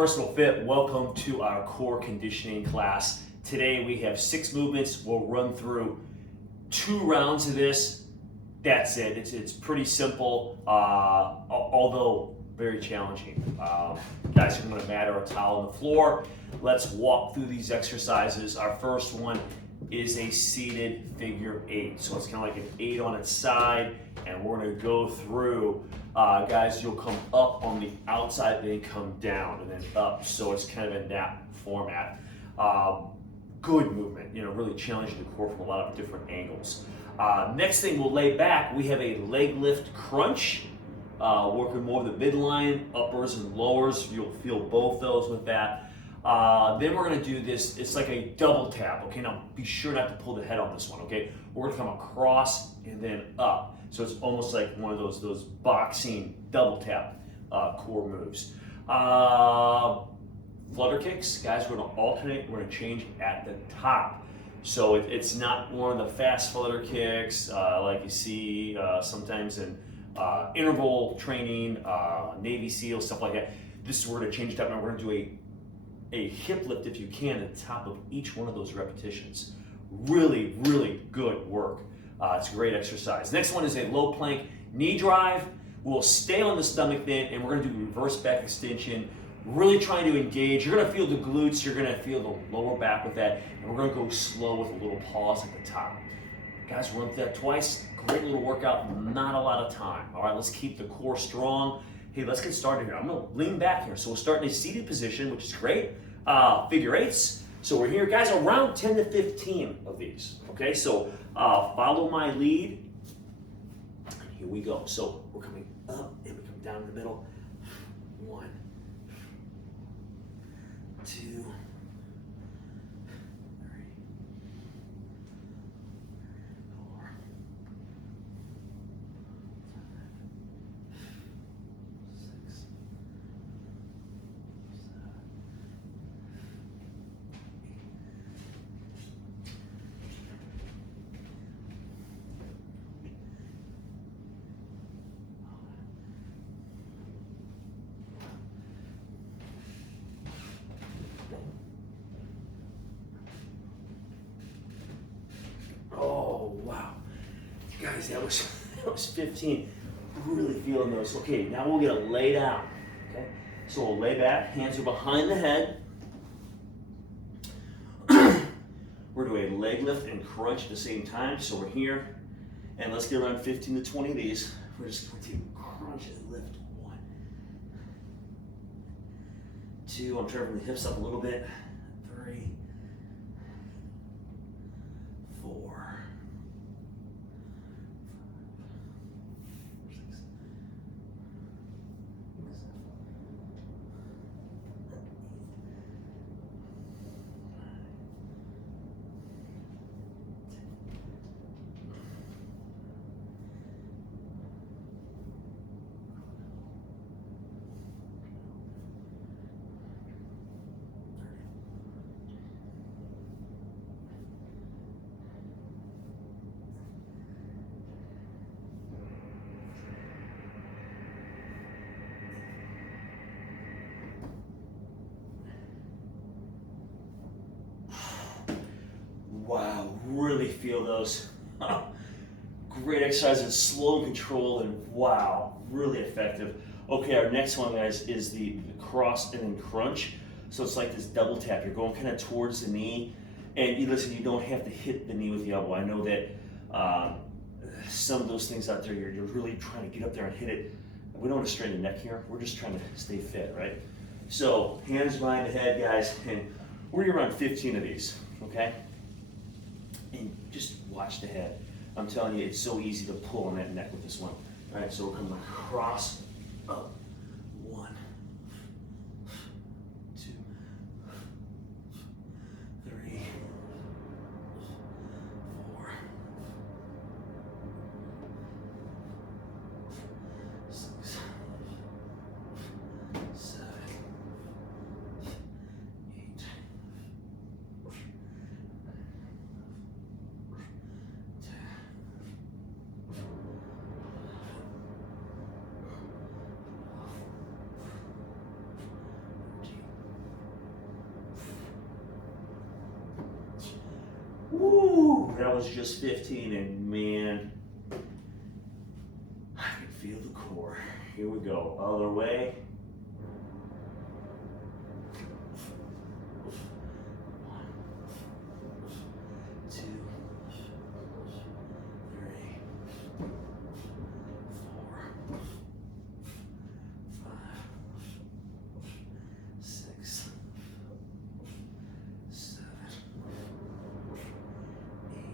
Personal Fit, welcome to our core conditioning class. Today we have 6 movements. We'll run through 2 rounds of this. That's it. It's pretty simple, although very challenging. Guys are going to mat or a towel on the floor. Let's walk through these exercises. Our first one is a seated figure 8. So it's kind of like an 8 on its side, and we're going to go through. Guys, you'll come up on the outside, then come down, and then up. So it's kind of in that format. Good movement, really challenging the core from a lot of different angles. Next thing, we'll lay back. We have a leg lift crunch, working more of the midline, uppers and lowers. You'll feel both those with that. Then we're going to do this. It's like a double tap. Okay, now be sure not to pull the head on this one. Okay, we're going to come across and then up. So it's almost like one of those boxing double tap core moves. Flutter kicks, guys. We're going to alternate. We're going to change at the top. So it's not one of the fast flutter kicks like you see sometimes in interval training, Navy SEAL, stuff like that. This is where we're going to change it up, and we're going to do a hip lift, if you can, at the top of each one of those repetitions. Really, really good work. It's a great exercise. Next one is a low plank knee drive. We'll stay on the stomach then, and we're going to do reverse back extension. Really trying to engage. You're going to feel the glutes. You're going to feel the lower back with that. And we're going to go slow with a little pause at the top. Guys, run through that twice. Great little workout. Not a lot of time. All right, let's keep the core strong. Hey, let's get started here. I'm going to lean back here. So we'll start in a seated position, which is great. Figure 8s. So we're here, guys, around 10 to 15 of these. Okay, so follow my lead. Here we go. So we're coming up and we come down in the middle. 1, 2, 3, 4, 5, 6, 7, 8. Oh, wow. Guys, that was 15. Really feeling those. Okay, now we'll get a lay down. Okay, so we'll lay back, hands are behind the head. We're doing a leg lift and crunch at the same time. So we're here, and let's get around 15 to 20 of these. We're just going to crunch and lift. 1, 2. I'm trying to bring the hips up a little bit. 3, 4, 5, 6, 7, Wow, really feel those. Great exercises, slow and controlled, and wow, really effective. Okay, our next one, guys, is the cross and then crunch. So it's like this double tap. You're going kind of towards the knee, and you don't have to hit the knee with the elbow. I know that some of those things out there, you're really trying to get up there and hit it. We don't want to strain the neck here. We're just trying to stay fit, right? So hands behind the head, guys, and we're around 15 of these, okay? And just watch the head. I'm telling you, it's so easy to pull on that neck with this one. All right, so we're coming across, up. 1, 2, 3, 4, 6, 7, 8. that was just 15, and man, I can feel the core. Here we go, other way. 2, 3, 4, 5, 6, 7, 8,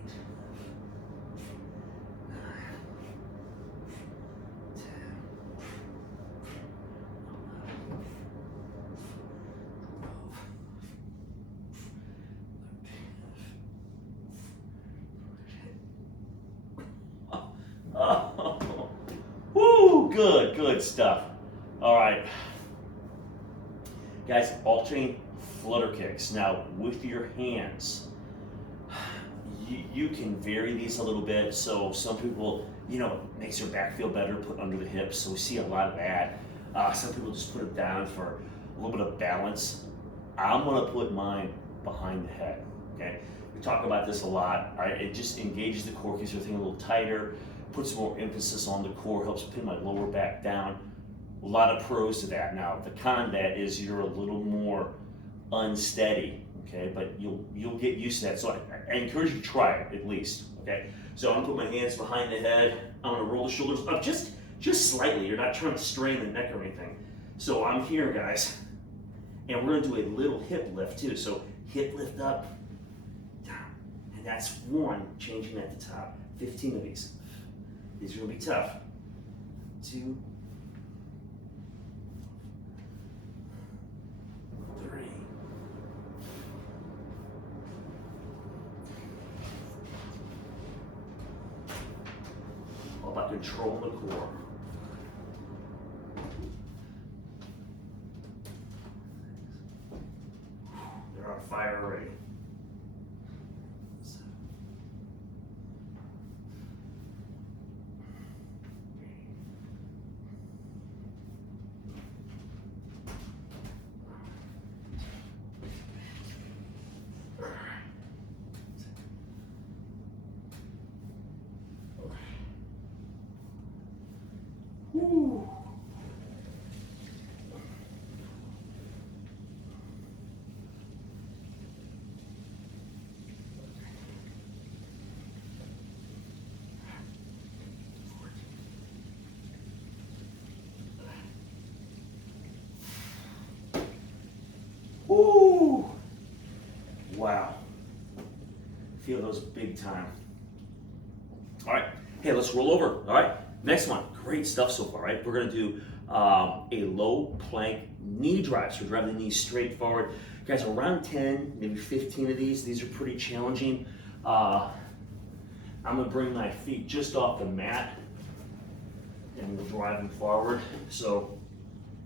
9, 10, 11, 12, 13. Oh, woo, good stuff. All right, guys, alternating flutter kicks. Now, with your hands, you can vary these a little bit. So some people, makes their back feel better, put under the hips. So we see a lot of that. Some people just put it down for a little bit of balance. I'm gonna put mine behind the head, okay? We talk about this a lot. It just engages the core, keeps everything a little tighter, puts more emphasis on the core, helps pin my lower back down. A lot of pros to that. Now, the con to that is you're a little more unsteady, okay? But you'll get used to that. So I encourage you to try it at least, okay? So I'm gonna put my hands behind the head. I'm gonna roll the shoulders up just slightly. You're not trying to strain the neck or anything. So I'm here, guys, and we're gonna do a little hip lift too. So hip lift up, down, and that's one, changing at the top. 15 of these. These are gonna be tough. 2, 3. All about controlling the core. They're on fire already. 7, 8. Woo. Woo. Wow. Feel those big time. All right. Hey, let's roll over. All right. Next one. Great stuff so far, right? We're going to do a low plank knee drive. So we're driving the knees straight forward. Guys, around 10, maybe 15 of these. These are pretty challenging. I'm going to bring my feet just off the mat and we'll drive them forward. So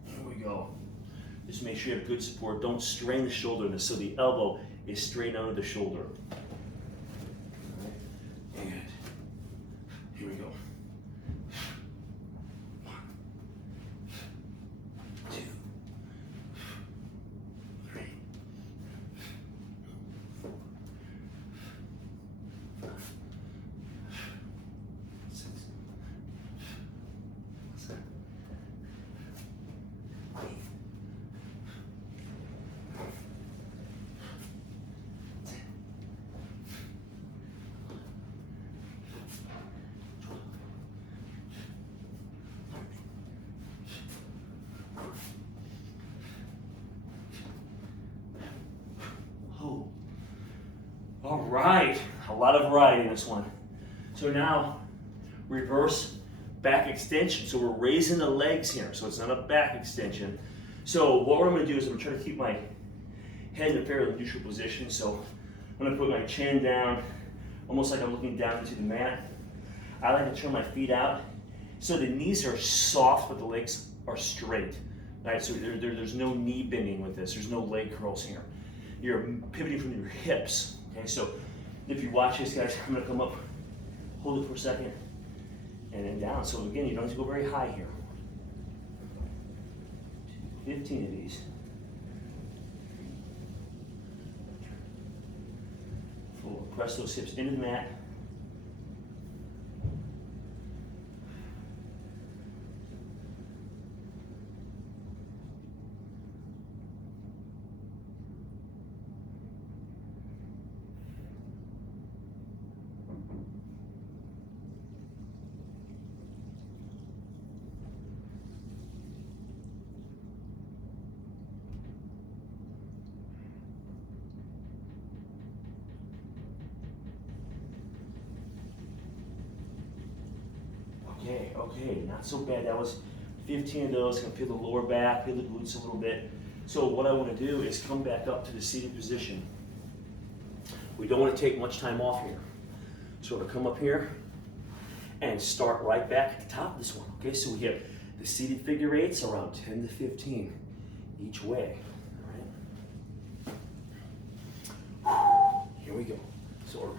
here we go. Just make sure you have good support. Don't strain the shoulder so the elbow is straight under the shoulder. All right. And here we go. 1, 2, 3, 4, 5, 6, 7, 8. 12. Oh. All right, a lot of variety in this one. So now, reverse back extension. So we're raising the legs here, so it's not a back extension. So what I'm gonna do is I'm gonna try to keep my head in a fairly neutral position. So I'm gonna put my chin down, almost like I'm looking down into the mat. I like to turn my feet out so the knees are soft, but the legs are straight. Right? So there's no knee bending with this. There's no leg curls here. You're pivoting from your hips. Okay, so if you watch this, guys, I'm gonna come up, hold it for a second, and then down. So again, you don't have to go very high here. 15 of these. 4, Press those hips into the mat. Okay, not so bad. That was 15 of those. Can feel the lower back, feel the glutes a little bit. So what I want to do is come back up to the seated position. We don't want to take much time off here. So we're going to come up here and start right back at the top of this one. Okay, so we have the seated figure eights around 10 to 15 each way. All right. Here we go. So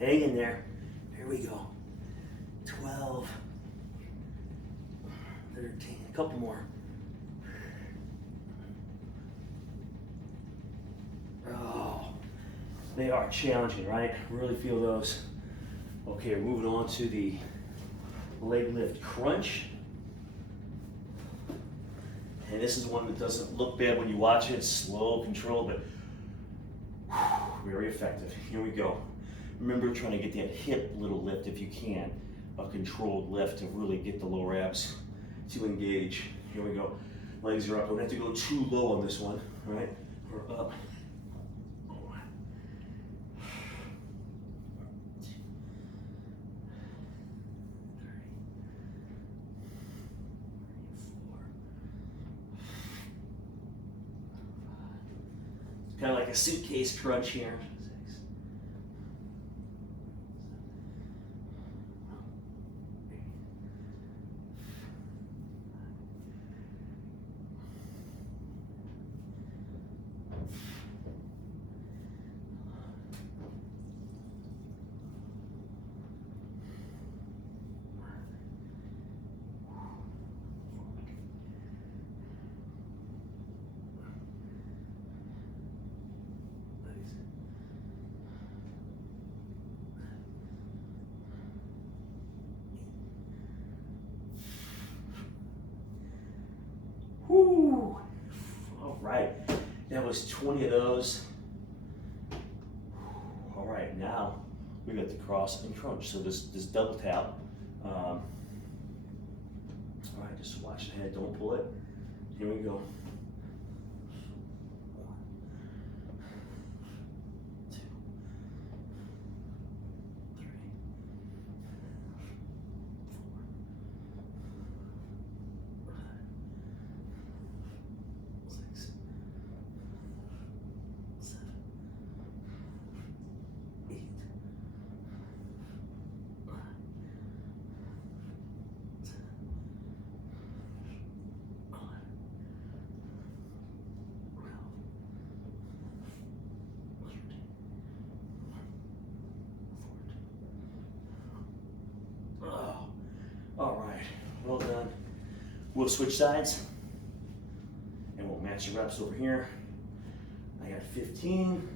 hang in there. Here we go. 12, 13, a couple more. Oh, they are challenging, right? Really feel those. Okay, we're moving on to the leg lift crunch. And this is one that doesn't look bad when you watch it. Slow, controlled, but very effective. Here we go. Remember trying to get that hip little lift if you can, a controlled lift to really get the lower abs to engage. Here we go. Legs are up. Don't have to go too low on this one, right? We're up. Kind of like a suitcase crunch here. Whew. All right, that was 20 of those. All right, now we got the cross and crunch. So this double tap. All right, just watch the head, don't pull it. Here we go. All right, well done. We'll switch sides and we'll match the reps over here. I got 15.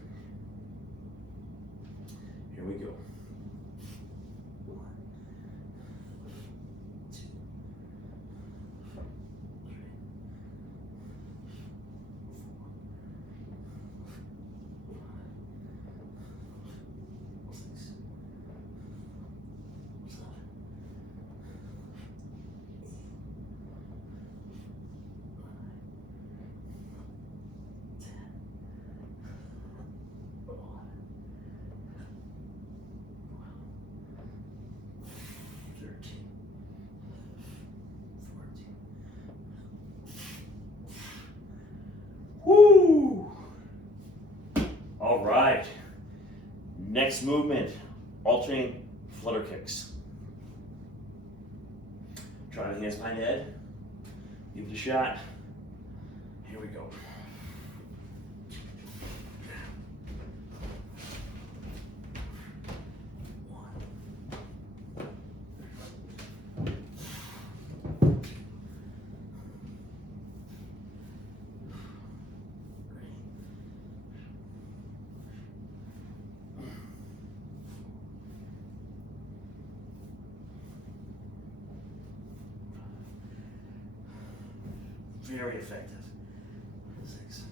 Here we go. 1, 2, 3, 4, 6, 7, 10, 11, Next movement, alternating flutter kicks. Try the hands behind the head. Give it a shot. Here we go. Very effective. 6.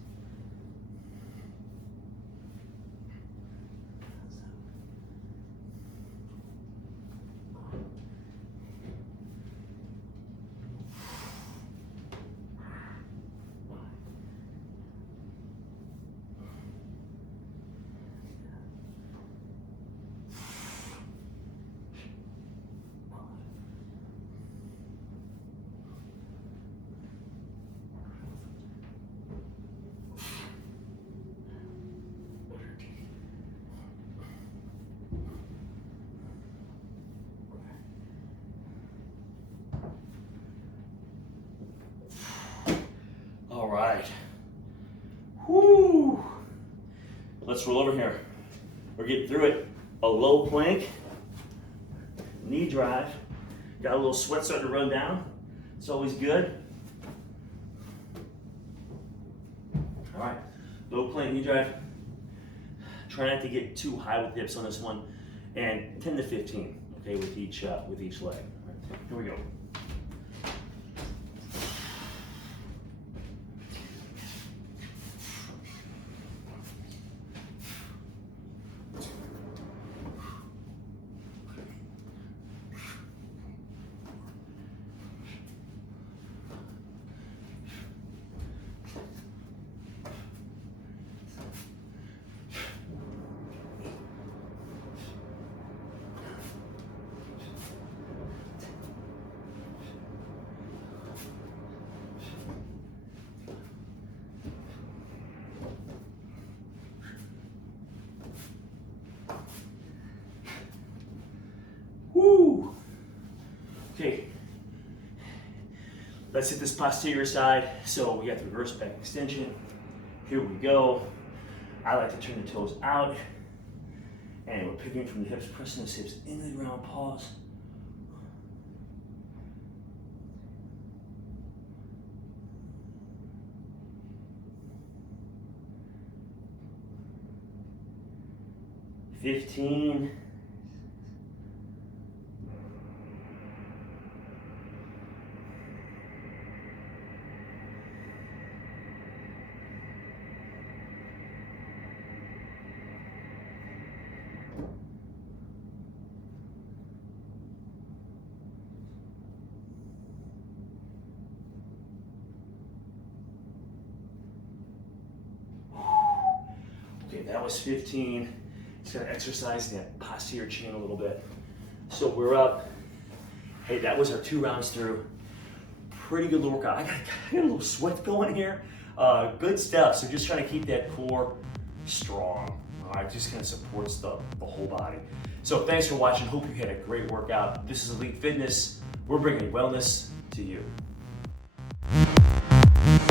All right. Whoo. Let's roll over here. We're getting through it. A low plank, knee drive. Got a little sweat starting to run down. It's always good. All right. Low plank, knee drive. Try not to get too high with hips on this one, and 10 to 15. Okay, with each leg. All right. Here we go. Woo! Okay, let's hit this posterior side. So we got the reverse back extension. Here we go. I like to turn the toes out. And we're picking from the hips, pressing those hips into the ground, pause. $15. Okay, that was 15. Just gotta exercise that posterior chain a little bit. So we're up. Hey, that was our 2 rounds through. Pretty good workout. I got a little sweat going here. Good stuff. So just trying to keep that core strong. All right, just kind of supports the whole body. So thanks for watching. Hope you had a great workout. This is Elite Fitness. We're bringing wellness to you.